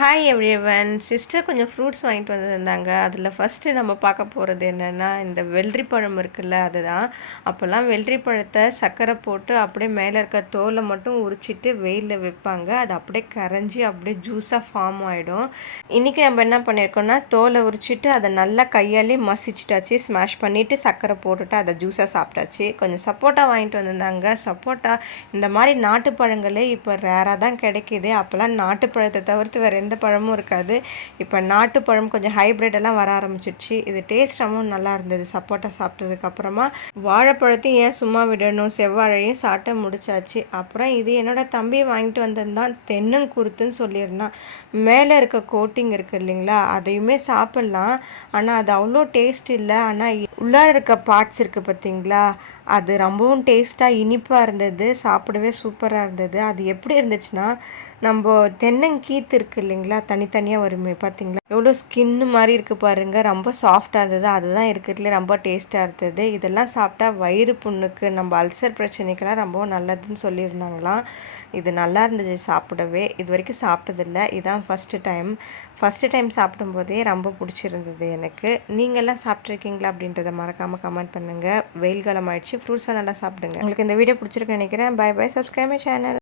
Hi everyone sister கொஞ்சம் fruits வாங்கிட்டு வந்திருந்தாங்க. அதில் ஃபஸ்ட்டு நம்ம பார்க்க போகிறது என்னென்னா இந்த வெள்ளரி பழம் இருக்குல்ல அதுதான். அப்போல்லாம் வெள்ளரி பழத்தை சர்க்கரை போட்டு அப்படியே மேலே இருக்க தோலை மட்டும் உரிச்சிட்டு வெயிலில் வைப்பாங்க. அது அப்படியே கரைஞ்சி அப்படியே ஜூஸாக ஃபார்ம் ஆகிடும் இன்றைக்கி நம்ம என்ன பண்ணியிருக்கோம்னா தோலை உரிச்சிட்டு அதை நல்லா கையாலே மசிச்சிட்டாச்சு. ஸ்மாஷ் பண்ணிவிட்டு சர்க்கரை போட்டுட்டு அதை ஜூஸாக சாப்பிட்டாச்சு. கொஞ்சம் சப்போட்டா வாங்கிட்டு வந்திருந்தாங்க. சப்போட்டா இந்த மாதிரி நாட்டு பழங்களே இப்போ ரேராக தான் கிடைக்கிது. அப்போல்லாம் நாட்டு பழத்தை தவிர்த்து வேறு எந்த பழமும் இருக்காது. இப்போ நாட்டு பழம் கொஞ்சம் ஹைப்ரிட் எல்லாம் வர ஆரம்பிச்சிடுச்சு. இது டேஸ்ட் ரொம்ப நல்லா இருந்தது. சப்போட்டா சாப்பிட்டதுக்கு அப்புறமா வாழைப்பழத்தையும் ஏன் சும்மா விடணும்? செவ்வாழையும் சாப்பிட்டு முடிச்சாச்சு. அப்புறம் இது என்னோட தம்பி வாங்கிட்டு வந்திருந்தான். தென்னங்குருத்துன்னு சொல்லியிருந்தான். மேலே இருக்க கோட்டிங் இருக்குது இல்லைங்களா? அதையுமே சாப்பிட்லாம். ஆனால் அது அவ்வளோ டேஸ்ட் இல்லை. ஆனால் உள்ளார இருக்க பார்ட்ஸ் இருக்குது பார்த்தீங்களா? அது ரொம்பவும் டேஸ்ட்டாக இனிப்பாக இருந்தது. சாப்பிடவே சூப்பராக இருந்தது. அது எப்படி இருந்துச்சுன்னா நம்ம தென்னங்கீத்து இருக்குது இல்லைங்களா? தனித்தனியாக வருமே பார்த்தீங்களா எவ்வளோ ஸ்கின்னு மாதிரி இருக்குது பாருங்கள் ரொம்ப சாஃப்டாக இருந்தது. அதுதான் இருக்கிறதுல ரொம்ப டேஸ்ட்டாக இருந்தது. இதெல்லாம் சாப்பிட்டா வயிறு புண்ணுக்கு நம்ம அல்சர் பிரச்சனைக்கெல்லாம் ரொம்ப நல்லதுன்னு சொல்லியிருந்தாங்களாம். இது நல்லா இருந்துச்சு சாப்பிடவே. இது வரைக்கும் சாப்பிட்டதில்ல. இதுதான் ஃபஸ்ட்டு டைம் ஃபஸ்ட்டு டைம் சாப்பிடும்போதே ரொம்ப பிடிச்சிருந்தது எனக்கு. நீங்கள்லாம் சாப்பிட்ருக்கீங்களா அப்படின்றத மறக்காமல் கமெண்ட் பண்ணுங்கள் வெயில் காலம் ஆயிடுச்சு. ஃப்ரூட்ஸாக நல்லா சாப்பிடுங்க. உங்களுக்கு இந்த வீடியோ பிடிச்சிருக்குன்னு நினைக்கிறேன். Bye bye subscribe my channel